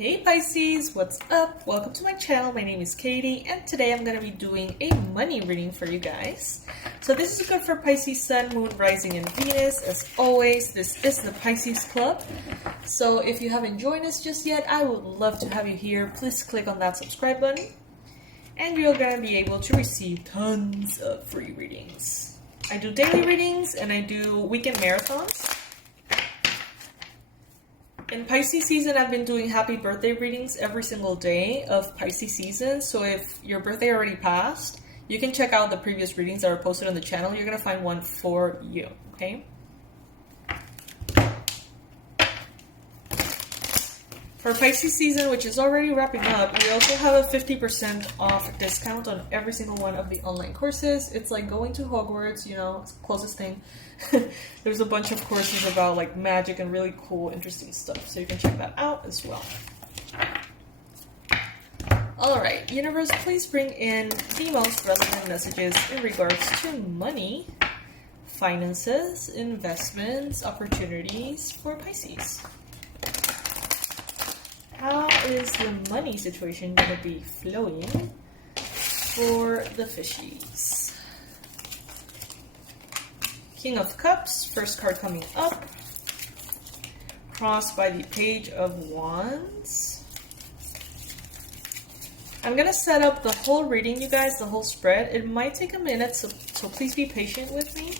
Hey Pisces, what's up? Welcome to my channel. My name is Katie and today I'm going to be doing a money reading for you guys. So this is good for Pisces Sun, Moon, Rising, and Venus. As always, this is the Pisces Club. So if you haven't joined us just yet, I would love to have you here. Please click on that subscribe button and you're going to be able to receive tons of free readings. I do daily readings and I do weekend marathons. In Pisces season, I've been doing happy birthday readings every single day of Pisces season. So if your birthday already passed, you can check out the previous readings that are posted on the channel. You're going to find one for you, okay? For Pisces season, which is already wrapping up, we also have a 50% off discount on every single one of the online courses. It's like going to Hogwarts, you know, it's the closest thing. There's a bunch of courses about like magic and really cool, interesting stuff. So you can check that out as well. Alright, universe, please bring in the most relevant messages in regards to money, finances, investments, opportunities for Pisces. How is the money situation going to be flowing for the fishies? King of Cups, first card coming up, crossed by the Page of Wands. I'm going to set up the whole reading, you guys, the whole spread. It might take a minute, so please be patient with me.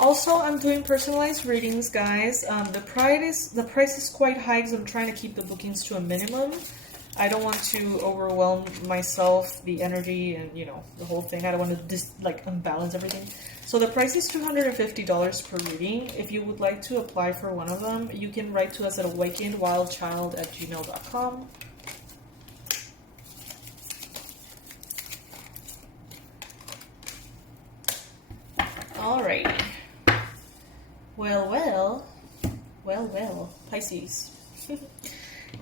Also, I'm doing personalized readings, guys. The price is quite high because I'm trying to keep the bookings to a minimum. I don't want to overwhelm myself, the energy, and you know, the whole thing. I don't want to just like unbalance everything. So the price is $250 per reading. If you would like to apply for one of them, you can write to us at awakenedwildchild@gmail.com. Alrighty. Well, Pisces.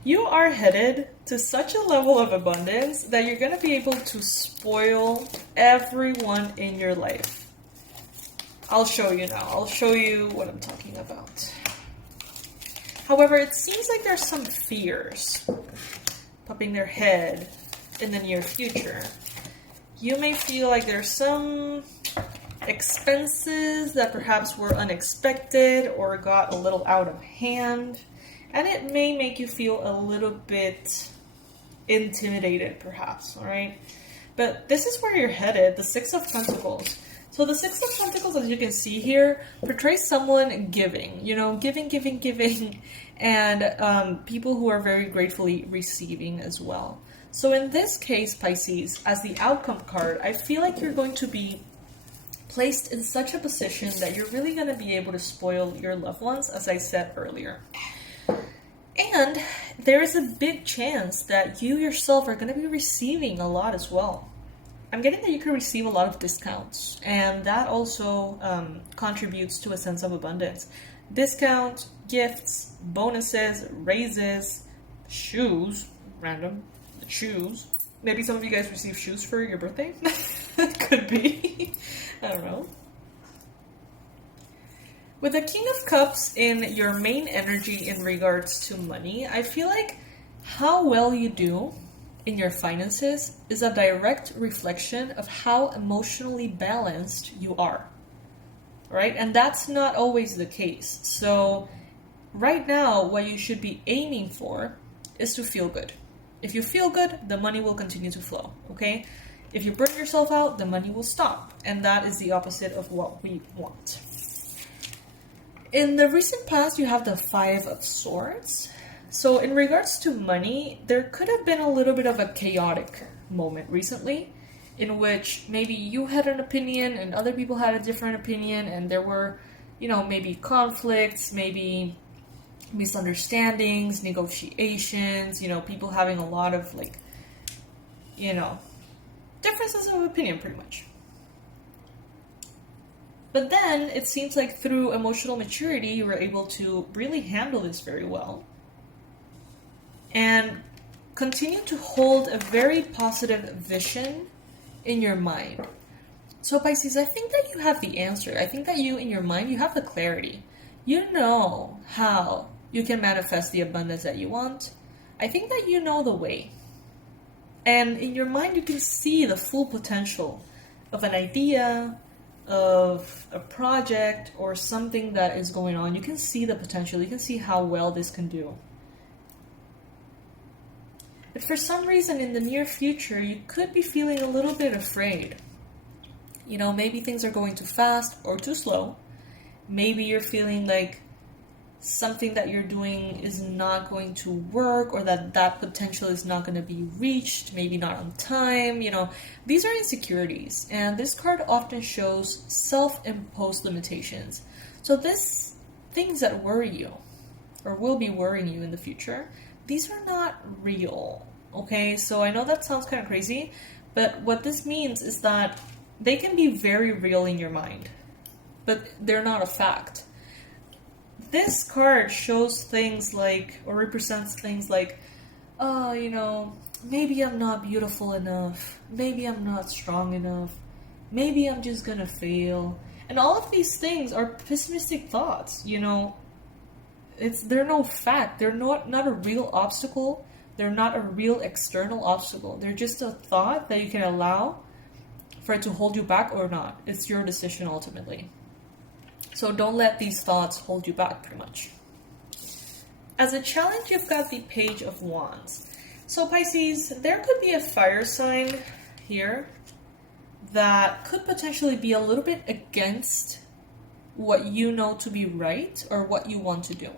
You are headed to such a level of abundance that you're going to be able to spoil everyone in your life. I'll show you now. I'll show you what I'm talking about. However, it seems like there's some fears popping their head in the near future. You may feel like there's some expenses that perhaps were unexpected or got a little out of hand, and it may make you feel a little bit intimidated perhaps, all right? But this is where you're headed, the Six of Pentacles. So the Six of Pentacles, as you can see here, portrays someone giving, you know, giving, and people who are very gratefully receiving as well. So in this case, Pisces, as the outcome card, I feel like you're going to be placed in such a position that you're really going to be able to spoil your loved ones, as I said earlier. And there is a big chance that you yourself are going to be receiving a lot as well. I'm getting that you can receive a lot of discounts, and that also contributes to a sense of abundance. Discount, gifts, bonuses, raises, shoes, random, shoes. Maybe some of you guys receive shoes for your birthday. Could be. I don't know. With the King of Cups in your main energy in regards to money, I feel like how well you do in your finances is a direct reflection of how emotionally balanced you are, right? And that's not always the case. So right now, what you should be aiming for is to feel good. If you feel good, the money will continue to flow, okay? If you burn yourself out, the money will stop. And that is the opposite of what we want. In the recent past, you have the Five of Swords. So in regards to money, there could have been a little bit of a chaotic moment recently in which maybe you had an opinion and other people had a different opinion, and there were, you know, maybe conflicts, maybe misunderstandings, negotiations, you know, people having a lot of like, you know, differences of opinion pretty much. But then it seems like through emotional maturity, you were able to really handle this very well and continue to hold a very positive vision in your mind. So Pisces, I think that you have the answer. I think that you, in your mind, you have the clarity. You know how you can manifest the abundance that you want. I think that you know the way. And in your mind, you can see the full potential of an idea, of a project, or something that is going on. You can see the potential. You can see how well this can do. But for some reason, in the near future, you could be feeling a little bit afraid. You know, maybe things are going too fast or too slow. Maybe you're feeling like something that you're doing is not going to work, or that potential is not going to be reached, maybe not on time. You know, these are insecurities, and this card often shows self-imposed limitations. So this things that worry you or will be worrying you in the future, these are not real. Okay, so I know that sounds kind of crazy, but what this means is that they can be very real in your mind, but they're not a fact. This card shows things like, or represents things like, oh, you know, maybe I'm not beautiful enough. Maybe I'm not strong enough. Maybe I'm just gonna fail. And all of these things are pessimistic thoughts, you know. They're no fact. They're not a real obstacle. They're not a real external obstacle. They're just a thought that you can allow for it to hold you back or not. It's your decision ultimately. So don't let these thoughts hold you back, pretty much. As a challenge, you've got the Page of Wands. So Pisces, there could be a fire sign here that could potentially be a little bit against what you know to be right or what you want to do.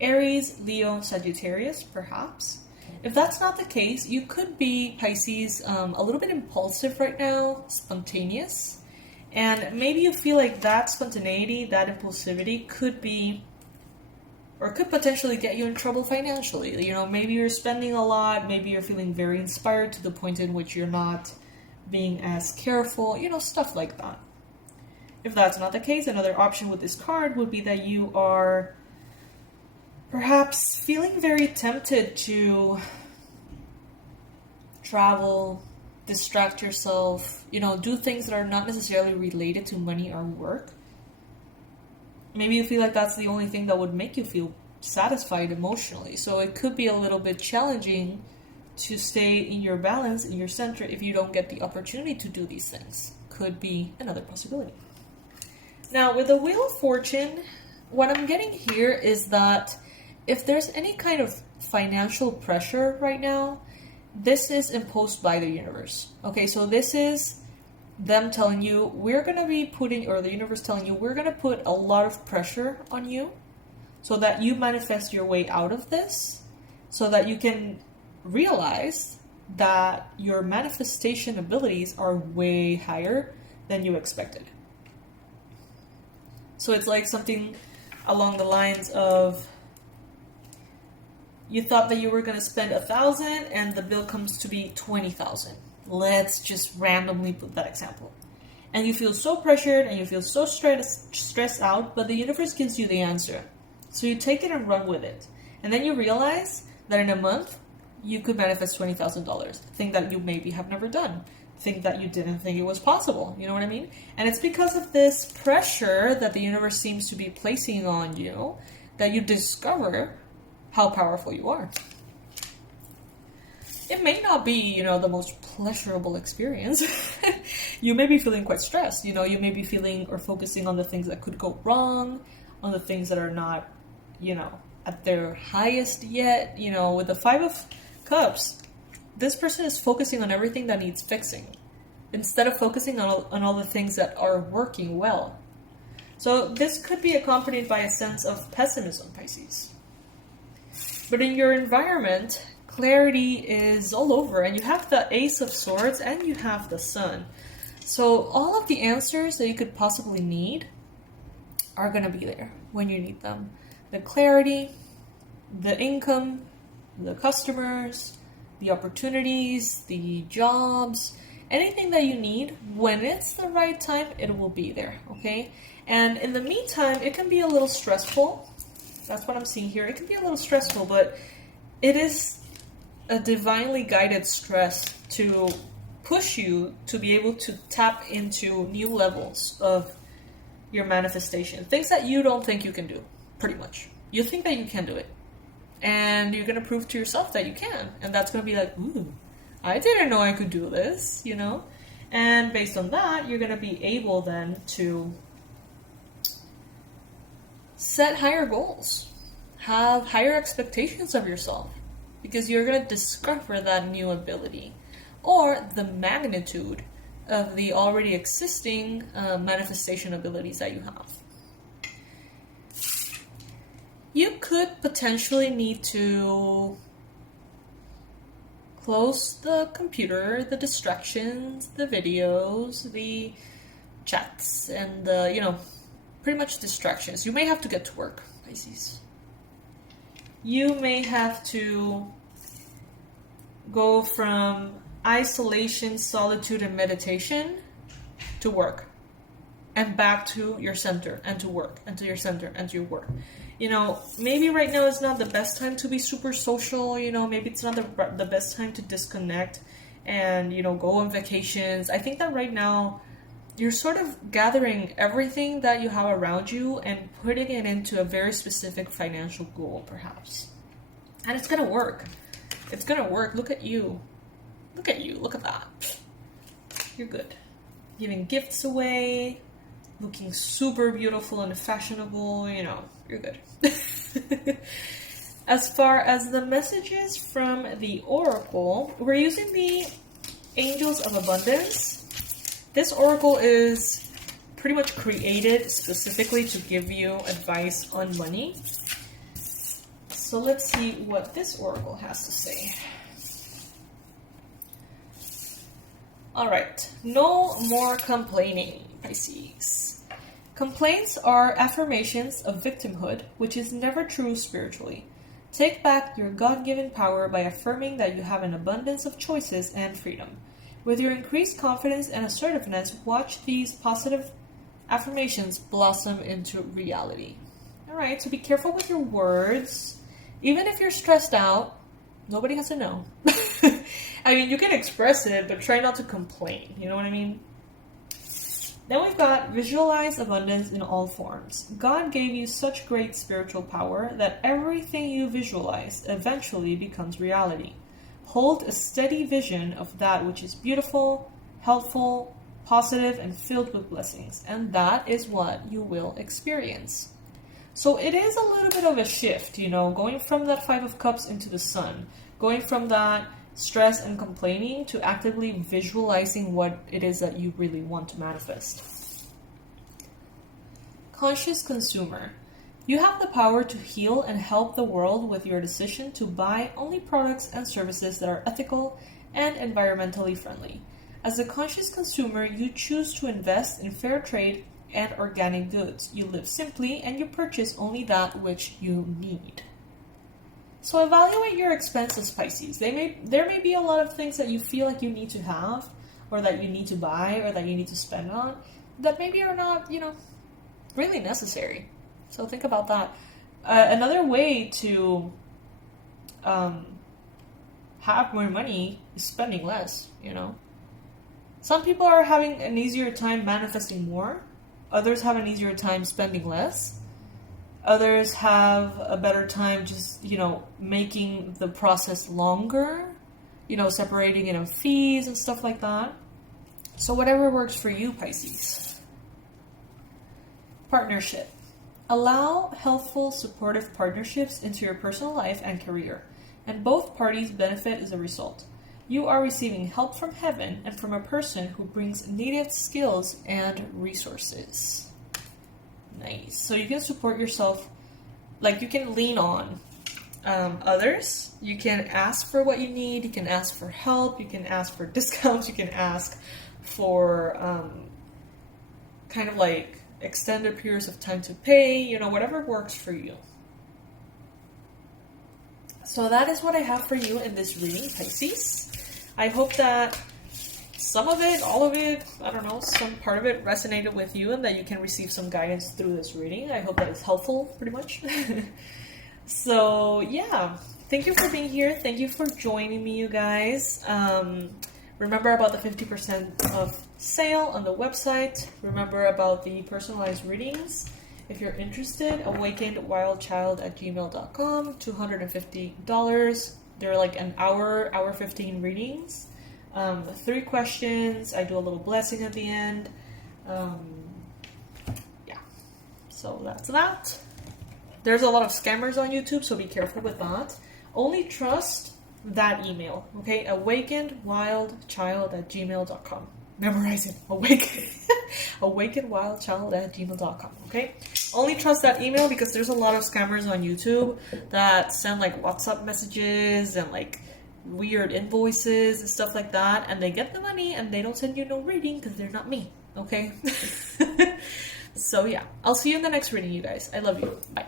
Aries, Leo, Sagittarius, perhaps. If that's not the case, you could be, Pisces, a little bit impulsive right now, spontaneous. And maybe you feel like that spontaneity, that impulsivity could be, or could potentially get you in trouble financially. You know, maybe you're spending a lot, maybe you're feeling very inspired to the point in which you're not being as careful, you know, stuff like that. If that's not the case, another option with this card would be that you are perhaps feeling very tempted to travel, distract yourself, you know, do things that are not necessarily related to money or work. Maybe you feel like that's the only thing that would make you feel satisfied emotionally. So it could be a little bit challenging to stay in your balance, in your center, if you don't get the opportunity to do these things. Could be another possibility. Now, with the Wheel of Fortune, what I'm getting here is that if there's any kind of financial pressure right now, this is imposed by the universe. Okay, so this is them telling you, we're going to be putting, or the universe telling you, we're going to put a lot of pressure on you so that you manifest your way out of this, so that you can realize that your manifestation abilities are way higher than you expected. So it's like something along the lines of, you thought that you were going to spend 1,000 and the bill comes to be 20,000. Let's just randomly put that example. And you feel so pressured and you feel so stressed out, but the universe gives you the answer. So you take it and run with it. And then you realize that in a month, you could manifest $20,000. Thing that you maybe have never done. Thing that you didn't think it was possible. You know what I mean? And it's because of this pressure that the universe seems to be placing on you that you discover how powerful you are. It may not be, you know, the most pleasurable experience. You may be feeling quite stressed. You know, you may be feeling or focusing on the things that could go wrong, on the things that are not, you know, at their highest yet. You know, with the Five of Cups, this person is focusing on everything that needs fixing instead of focusing on all the things that are working well. So this could be accompanied by a sense of pessimism, Pisces. But in your environment, clarity is all over, and you have the Ace of Swords and you have the Sun. So all of the answers that you could possibly need are going to be there when you need them. The clarity, the income, the customers, the opportunities, the jobs, anything that you need, when it's the right time, it will be there, okay? And in the meantime, it can be a little stressful. That's what I'm seeing here. It can be a little stressful, but it is a divinely guided stress to push you to be able to tap into new levels of your manifestation. Things that you don't think you can do, pretty much. You think that you can do it. And you're going to prove to yourself that you can. And that's going to be like, ooh, I didn't know I could do this, you know? And based on that, you're going to be able then to set higher goals. Have higher expectations of yourself. Because you're going to discover that new ability. Or the magnitude of the already existing manifestation abilities that you have. You could potentially need to close the computer, the distractions, the videos, the chats, and the, you know, pretty much distractions. You may have to get to work, Pisces. You may have to go from isolation, solitude, and meditation to work. And back to your center, and to work, and to your center, and to your work. You know, maybe right now is not the best time to be super social, you know, maybe it's not the best time to disconnect and, you know, go on vacations. I think that right now you're sort of gathering everything that you have around you and putting it into a very specific financial goal, perhaps. And it's gonna work. It's gonna work. Look at you. Look at you. Look at that. You're good. Giving gifts away, looking super beautiful and fashionable, you know, you're good. As far as the messages from the Oracle, we're using the Angels of Abundance. This Oracle is pretty much created specifically to give you advice on money. So let's see what this Oracle has to say. Alright, no more complaining, Pisces. Complaints are affirmations of victimhood, which is never true spiritually. Take back your God-given power by affirming that you have an abundance of choices and freedom. With your increased confidence and assertiveness, watch these positive affirmations blossom into reality. Alright, so be careful with your words. Even if you're stressed out, nobody has to know. I mean, you can express it, but try not to complain. You know what I mean? Then we've got visualize abundance in all forms. God gave you such great spiritual power that everything you visualize eventually becomes reality. Hold a steady vision of that which is beautiful, helpful, positive, and filled with blessings. And that is what you will experience. So it is a little bit of a shift, you know, going from that Five of Cups into the Sun. Going from that stress and complaining to actively visualizing what it is that you really want to manifest. Conscious consumer. You have the power to heal and help the world with your decision to buy only products and services that are ethical and environmentally friendly. As a conscious consumer, you choose to invest in fair trade and organic goods. You live simply and you purchase only that which you need. So evaluate your expenses, Pisces. There may be a lot of things that you feel like you need to have, or that you need to buy, or that you need to spend on, that maybe are not, you know, really necessary. So think about that. Another way to have more money is spending less, you know. Some people are having an easier time manifesting more. Others have an easier time spending less. Others have a better time just, you know, making the process longer, you know, separating it in fees and stuff like that. So whatever works for you, Pisces. Partnership. Allow healthful, supportive partnerships into your personal life and career, and both parties benefit as a result. You are receiving help from heaven and from a person who brings needed skills and resources. Nice. So you can support yourself, like you can lean on others. You can ask for what you need. You can ask for help. You can ask for discounts. You can ask for kind of like extended periods of time to pay, you know, whatever works for you. So that is what I have for you in this reading, Pisces. I hope that some of it, all of it, I don't know, some part of it resonated with you and that you can receive some guidance through this reading. I hope that it's helpful, pretty much. So, yeah. Thank you for being here. Thank you for joining me, you guys. Remember about the 50% of sale on the website. Remember about the personalized readings. If you're interested, awakenedwildchild@gmail.com, $250. They're like an hour 15 readings. 3 questions. I do a little blessing at the end. Yeah. So that's that. There's a lot of scammers on YouTube, so be careful with that. Only trust that email, okay? awakenedwildchild@gmail.com. Memorize it. awakenedwildchild@gmail.com, okay? Only trust that email because there's a lot of scammers on YouTube that send like WhatsApp messages and like weird invoices and stuff like that, and they get the money and they don't send you no reading because they're not me, okay? So yeah, I'll see you in the next reading, you guys. I love you. Bye.